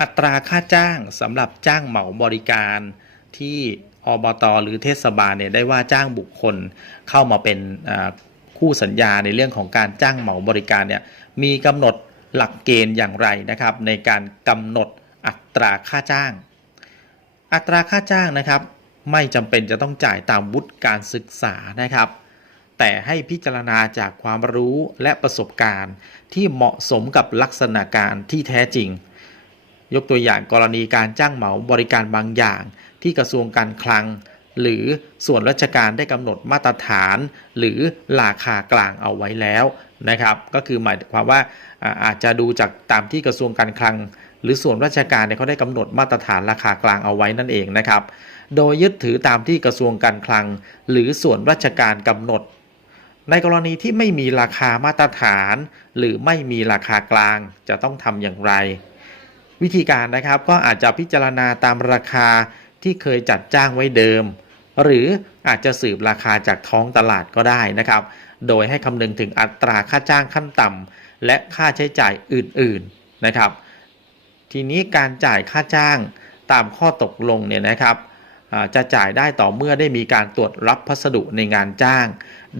อัตราค่าจ้างสำหรับจ้างเหมาบริการที่อบตหรือเทศบาลเนี่ยได้ว่าจ้างบุคคลเข้ามาเป็นคู่สัญญาในเรื่องของการจ้างเหมาบริการเนี่ยมีกำหนดหลักเกณฑ์อย่างไรนะครับ ในการกำหนดอัตราค่าจ้าง อัตราค่าจ้างนะครับ ไม่จำเป็นจะต้องจ่ายตามวุฒิการศึกษานะครับ แต่ให้พิจารณาจากความรู้และประสบการณ์ที่เหมาะสมกับลักษณะการที่แท้จริง ยกตัวอย่างกรณีการจ้างเหมาบริการบางอย่าง ที่กระทรวงการคลัง หรือส่วนราชการได้กำหนดมาตรฐาน หรือราคากลางเอาไว้แล้วนะครับ ก็คือหมายความว่าอาอาจจะดูจากตามที่กระทรวงการคลัง หรือส่วนราชการเนี่ยเขาได้กำหนดมาตรฐานราคากลางเอาไว้นั่นเองนะครับ โดยยึดถือตามที่กระทรวงการคลัง หรือส่วนราชการกำหนด ในกรณีที่ไม่มีราคามาตรฐาน หรือไม่มีราคากลางจะต้องทำอย่างไร วิธีการนะครับก็อาจจะพิจารณาตามราคาที่เคยจัดจ้างไว้เดิม หรืออาจจะสืบราคาจากท้องตลาดก็ได้นะครับ โดยให้คำนึงถึงอัตราค่าจ้างขั้นต่ำและค่าใช้จ่ายอื่นๆนะครับ ทีนี้การจ่ายค่าจ้างตามข้อตกลงเนี่ยนะครับจะจ่ายได้ต่อเมื่อได้มีการตรวจรับพัสดุในงานจ้าง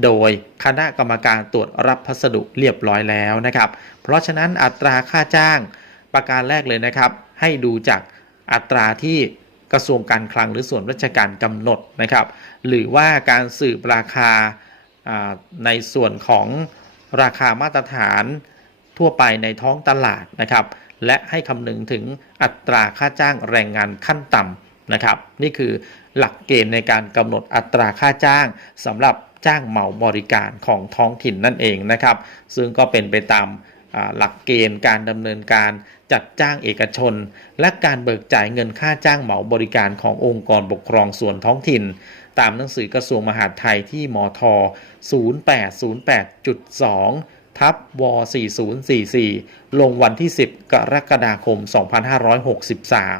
โดยคณะกรรมการตรวจรับพัสดุเรียบร้อยแล้วนะครับ เพราะฉะนั้นอัตราค่าจ้าง ประการแรกเลยนะครับ ให้ดูจากอัตราที่กระทรวงการคลังหรือส่วนราชการกำหนดนะครับ หรือว่าการสืบราคาในส่วนของราคามาตรฐานทั่วไปในท้องตลาดนะครับ และให้คำนึงถึงอัตราค่าจ้างแรงงานขั้นต่ำนะครับ นี่คือหลักเกณฑ์ในการกำหนดอัตราค่าจ้างสำหรับจ้างเหมาบริการของท้องถิ่นนั่นเองนะครับ ซึ่งก็เป็นไปตาม หลักเกณฑ์การดำเนินการจัดจ้างเอกชน และการเบิกจ่ายเงินค่าจ้างเหมาบริการขององค์กรปกครองส่วนท้องถิ่น ตามหนังสือกระทรวงมหาดไทยที่มท 0808.2 ทับว4044 ลงวันที่ 10 กรกฎาคม 2563